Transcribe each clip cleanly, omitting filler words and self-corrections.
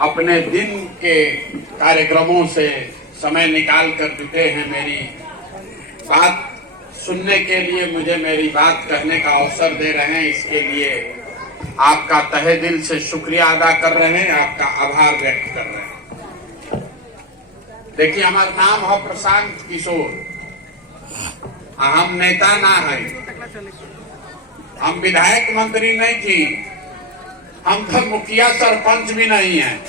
अपने दिन के कार्यक्रमों से समय निकाल कर देते हैं मेरी बात सुनने के लिए, मुझे मेरी बात कहने का अवसर दे रहे हैं। इसके लिए आपका तहे दिल से शुक्रिया अदा कर रहे हैं, आपका आभार व्यक्त कर रहे हैं। देखिए, हमारा नाम है प्रशांत किशोर। हम नेता ना है, हम विधायक मंत्री नहीं थी, हम तो मुखिया सरपंच भी नहीं हैं।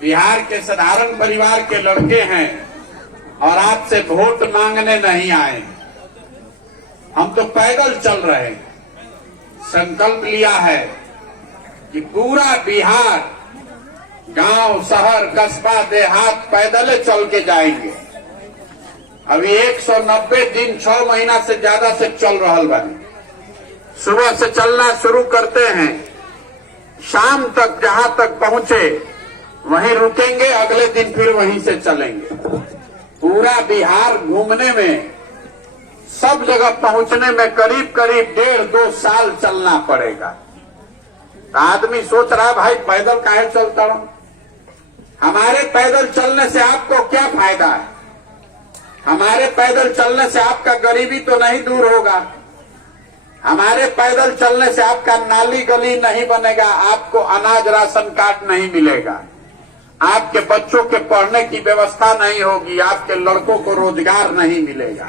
बिहार के साधारण परिवार के लड़के हैं और आपसे वोट मांगने नहीं आए। हम तो पैदल चल रहे हैं। संकल्प लिया है कि पूरा बिहार, गांव, शहर, कस्बा, देहात पैदल चल के जाएंगे। अभी 190 दिन 6 महीना से ज्यादा से चल रहा बानी। सुबह से चलना शुरू करते हैं, शाम तक जहां तक पहुंचे वहीं रुकेंगे, अगले दिन फिर वहीं से चलेंगे। पूरा बिहार घूमने में, सब जगह पहुंचने में करीब करीब 1.5-2 साल चलना पड़ेगा। तो आदमी सोच रहा, भाई पैदल काहे चलता हूं? हमारे पैदल चलने से आपको क्या फायदा है? हमारे पैदल चलने से आपका गरीबी तो नहीं दूर होगा। हमारे पैदल चलने से आपका नाली गली नहीं बनेगा, आपको अनाज राशन कार्ड नहीं मिलेगा, आपके बच्चों के पढ़ने की व्यवस्था नहीं होगी, आपके लड़कों को रोजगार नहीं मिलेगा।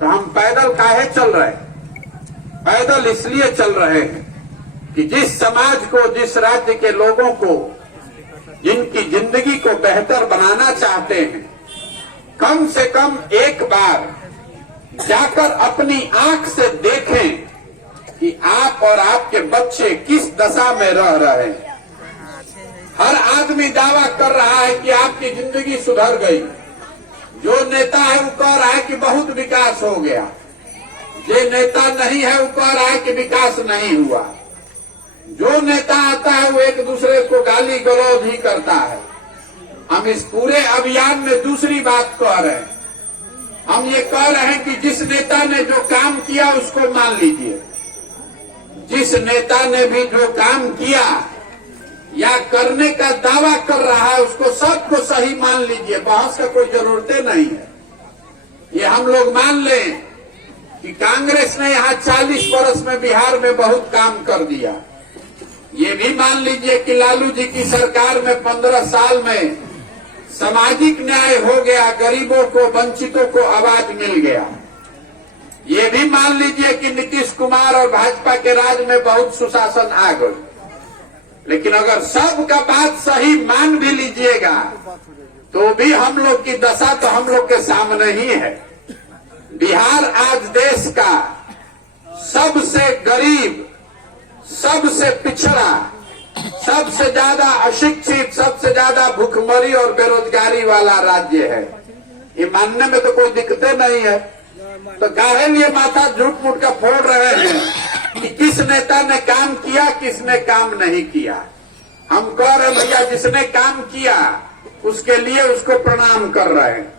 तो हम पैदल काहे चल रहे हैं? पैदल इसलिए चल रहे हैं कि जिस समाज को, जिस राज्य के लोगों को, जिनकी जिंदगी को बेहतर बनाना चाहते हैं, कम से कम एक बार जाकर अपनी आंख से देखें कि आप और आपके बच्चे किस दशा में रह रहे हैं। हर आदमी दावा कर रहा है कि आपकी जिंदगी सुधर गई। जो नेता है वो कह रहा है कि बहुत विकास हो गया। जो नेता नहीं है वो कह रहा है कि विकास नहीं हुआ। जो नेता आता है वो एक दूसरे को गाली गलौज ही करता है। हम इस पूरे अभियान में दूसरी बात कह रहे हैं। हम ये कह रहे हैं कि जिस नेता ने जो काम किया उसको मान लीजिए। जिस नेता ने भी जो काम किया या करने का दावा कर रहा है उसको सबको सही मान लीजिए। बहस का कोई जरूरत नहीं है। ये हम लोग मान लें कि कांग्रेस ने यहाँ 40 वर्ष में बिहार में बहुत काम कर दिया। ये भी मान लीजिए कि लालू जी की सरकार में 15 साल में सामाजिक न्याय हो गया, गरीबों को, वंचितों को आवाज मिल गया। ये भी मान लीजिए कि नीतीश कुमार और भाजपा के राज में बहुत सुशासन आ गई। लेकिन अगर सबका बात सही मान भी लीजिएगा तो भी हम लोग की दशा तो हम लोग के सामने ही है। बिहार आज देश का सबसे गरीब, सबसे पिछड़ा, सबसे ज्यादा अशिक्षित, सबसे ज्यादा भूखमरी और बेरोजगारी वाला राज्य है। ये मानने में तो कोई दिक्कतें नहीं है। तो काहे लिए माथा झूठ मूठ का फोड़ रहे हैं कि किस नेता ने काम किया, किसने काम नहीं किया? हम कह रहे भैया, जिसने काम किया उसके लिए उसको प्रणाम कर रहे हैं।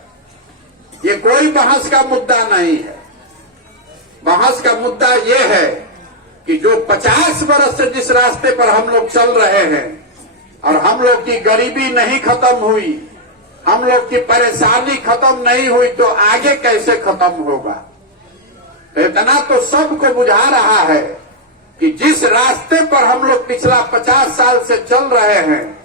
ये कोई बहस का मुद्दा नहीं है। बहस का मुद्दा ये है कि जो 50 वर्ष से जिस रास्ते पर हम लोग चल रहे हैं और हम लोग की गरीबी नहीं खत्म हुई, हम लोग की परेशानी खत्म नहीं हुई, तो आगे कैसे खत्म होगा? तो इतना तो सबको बुझा रहा है कि जिस रास्ते पर हम लोग पिछला 50 साल से चल रहे हैं,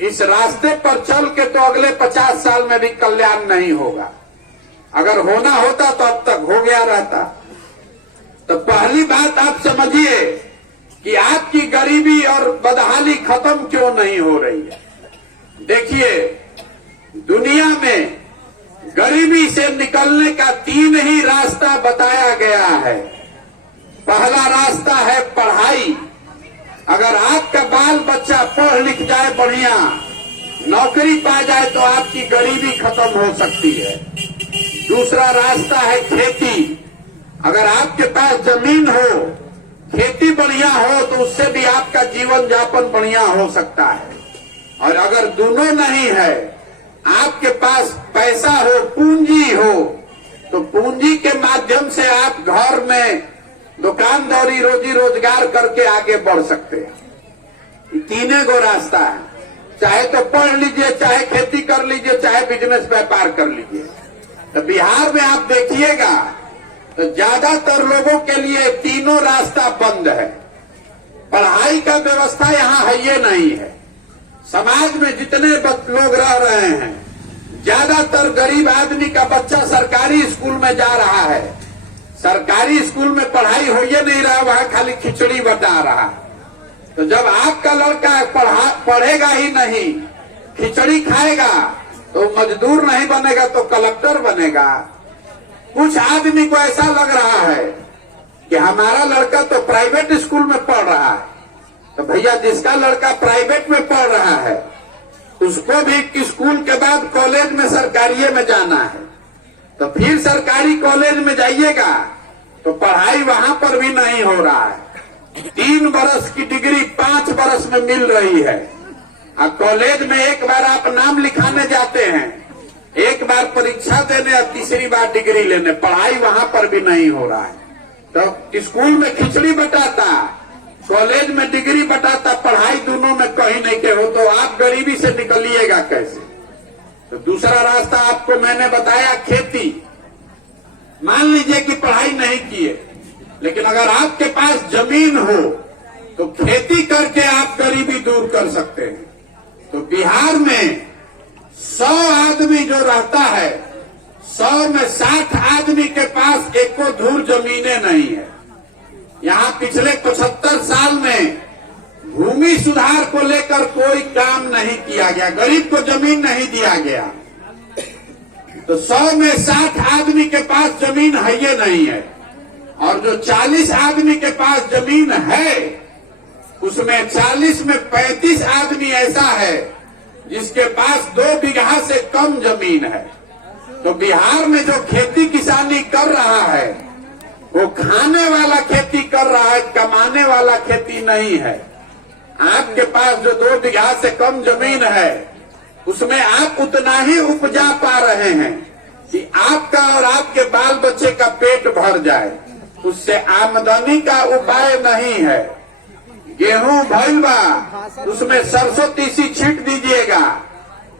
इस रास्ते पर चल के तो अगले 50 साल में भी कल्याण नहीं होगा। अगर होना होता तो अब तक हो गया रहता। तो पहली बात आप समझिए कि आपकी गरीबी और बदहाली खत्म क्यों नहीं हो रही है। देखिए, दुनिया में गरीबी से निकलने का 3 ही रास्ता बताया गया है। पहला रास्ता है पढ़ाई। अगर आपका बाल बच्चा पढ़ लिख जाए, बढ़िया नौकरी पा जाए, तो आपकी गरीबी खत्म हो सकती है। दूसरा रास्ता है खेती। अगर आपके पास जमीन हो, खेती बढ़िया हो, तो उससे भी आपका जीवन यापन बढ़िया हो सकता है। और अगर दोनों नहीं है, आपके पास पैसा हो, पूंजी हो, तो पूंजी के माध्यम से आप घर में दुकानदारी, रोजी रोजगार करके आगे बढ़ सकते हैं। तीनों गो रास्ता है। चाहे तो पढ़ लीजिए, चाहे खेती कर लीजिए, चाहे बिजनेस व्यापार कर लीजिए। तो बिहार में आप देखिएगा तो ज्यादातर लोगों के लिए तीनों रास्ता बंद है। पढ़ाई का व्यवस्था यहाँ है ये नहीं है। समाज में जितने लोग रह रहे हैं, ज्यादातर गरीब आदमी का बच्चा सरकारी स्कूल में जा रहा है। सरकारी स्कूल में पढ़ाई हो ये नहीं रहा, वहां खाली खिचड़ी बटा रहा। तो जब आपका लड़का पढ़ेगा ही नहीं, खिचड़ी खाएगा, तो मजदूर नहीं बनेगा तो कलेक्टर बनेगा। कुछ आदमी को ऐसा लग रहा है कि हमारा लड़का तो प्राइवेट स्कूल में पढ़ रहा है, तो भैया जिसका लड़का प्राइवेट में पढ़ रहा है उसको भी स्कूल के बाद कॉलेज में सरकारी में जाना है। तो फिर सरकारी कॉलेज में जाइएगा तो पढ़ाई वहां पर भी नहीं हो रहा है। 3 बरस की डिग्री 5 बरस में मिल रही है। और कॉलेज में एक बार आप नाम लिखाने जाते हैं, एक बार परीक्षा देने और तीसरी बार डिग्री लेने, पढ़ाई वहां पर भी नहीं हो रहा है। तो स्कूल में खिचड़ी बटाता, कॉलेज में डिग्री बटाता, पढ़ाई दोनों में कहीं नहीं के हो, तो आप गरीबी से निकलिएगा कैसे? तो दूसरा रास्ता आपको मैंने बताया, खेती। मान लीजिए कि पढ़ाई नहीं किए, लेकिन अगर आपके पास जमीन हो तो खेती करके आप गरीबी दूर कर सकते हैं। तो बिहार में 100 आदमी जो रहता है, 100 में 60 आदमी के पास एको धूर जमीनें नहीं है। यहाँ पिछले 75 साल में भूमि सुधार को लेकर कोई काम नहीं किया गया, गरीब को जमीन नहीं दिया गया। तो 100 में 60 आदमी के पास जमीन है ये नहीं है, और जो 40 आदमी के पास जमीन है उसमें 40 में 35 आदमी ऐसा है जिसके पास 2 बीघा से कम जमीन है। तो बिहार में जो खेती किसानी कर रहा है वो खाने वाला खेती कर रहा है, कमाने वाला खेती नहीं है। आपके पास जो 2 बीघा से कम जमीन है उसमें आप उतना ही उपजा पा रहे हैं कि आपका और आपके बाल बच्चे का पेट भर जाए, उससे आमदनी का उपाय नहीं है। गेहूं भइल बा, उसमें सरसों तीसी छींट दीजिएगा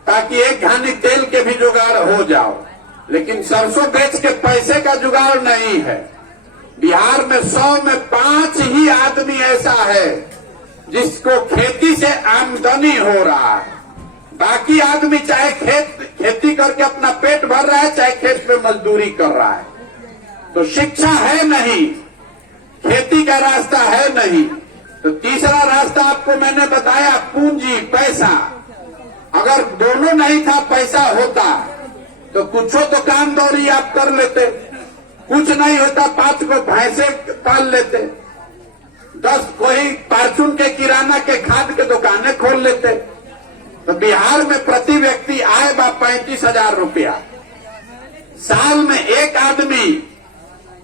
ताकि एक घानी तेल के भी जुगाड़ हो जाओ, लेकिन सरसों बेच के पैसे का जुगाड़ नहीं है। बिहार में 100 में 5 ही आदमी ऐसा है जिसको खेती से आमदनी हो रहा है। बाकी आदमी चाहे खेती करके अपना पेट भर रहा है, चाहे खेत में मजदूरी कर रहा है। तो शिक्षा है नहीं, खेती का रास्ता है नहीं। तो तीसरा रास्ता आपको मैंने बताया, पूंजी, पैसा। अगर दोनों नहीं था, पैसा होता तो कुछो तो काम दौरी आप कर लेते, कुछ नहीं होता 5 को भैंसे पाल लेते, 10 कोई फार्चून के किराना के खाद के दुकानें खोल लेते। तो बिहार में प्रति व्यक्ति आय बा 35,000 रुपया। साल में एक आदमी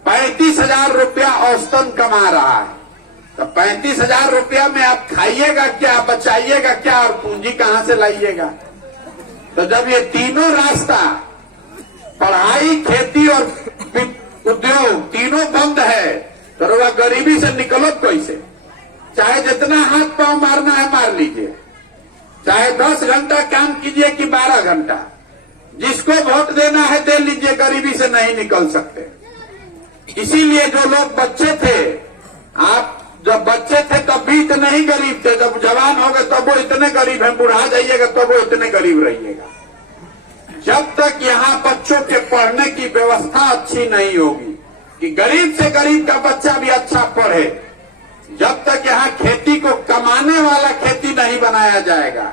35,000 रुपया औसतन कमा रहा है। तो 35,000 रुपया में आप खाइएगा क्या, बचाइएगा क्या, और पूंजी कहां से लाइएगा? तो जब ये तीनों रास्ता, पढ़ाई, खेती और उद्योग, तीनों बंद है, तो वह गरीबी से निकलो कैसे? चाहे जितना हाथ पांव मारना है मार लीजिए, चाहे 10 घंटा काम कीजिए कि 12 घंटा, जिसको वोट देना है दे लीजिए, गरीबी से नहीं निकल सकते। इसीलिए जो लोग बच्चे थे, आप जब बच्चे थे तब भी इतने ही गरीब थे, जब जवान हो गए तब वो इतने गरीब हैं, बुढ़ा जाइएगा तब वो इतने गरीब रहिएगा। जब तक यहाँ बच्चों के पढ़ने की व्यवस्था अच्छी नहीं होगी कि गरीब से गरीब का बच्चा भी अच्छा पढ़े, जब तक यहाँ खेती को कमाने वाला खेती नहीं बनाया जाएगा,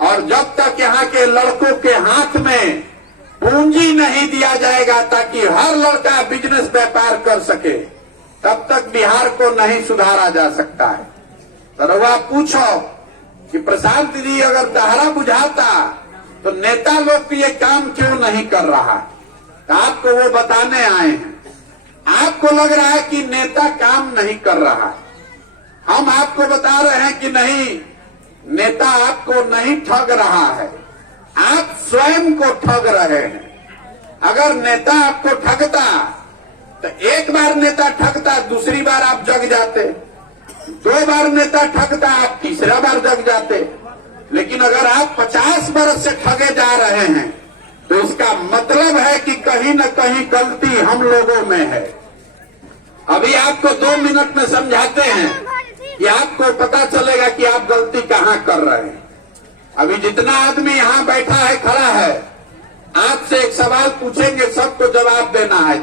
और जब तक यहाँ के लड़कों के हाथ में पूंजी नहीं दिया जाएगा ताकि हर लड़का बिजनेस व्यापार कर सके, तब तक बिहार को नहीं सुधारा जा सकता है। तो आप पूछो कि प्रशांत जी अगर दहरा बुझाता तो नेता लोग ये काम क्यों नहीं कर रहा? तो आपको वो बताने आए हैं। आपको लग रहा है कि नेता काम नहीं कर रहा, हम आपको बता रहे हैं कि नहीं, नेता आपको नहीं ठग रहा है, आप स्वयं को ठग रहे हैं। अगर नेता आपको ठगता तो एक बार नेता ठगता, दूसरी बार आप जग जाते, 2 बार नेता ठगता, आप तीसरा बार जग जाते। लेकिन लेकिन अगर आप 50 बरस से ठगे जा रहे हैं तो इसका मतलब है कि कहीं न कहीं गलती हम लोगों में है। अभी आपको 2 मिनट में समझाते हैं कि आपको पता चलेगा कि आप गलती कहां कर रहे हैं। अभी जितना आदमी यहां बैठा है, खड़ा है, आपसे एक सवाल पूछेंगे, सबको जवाब देना है।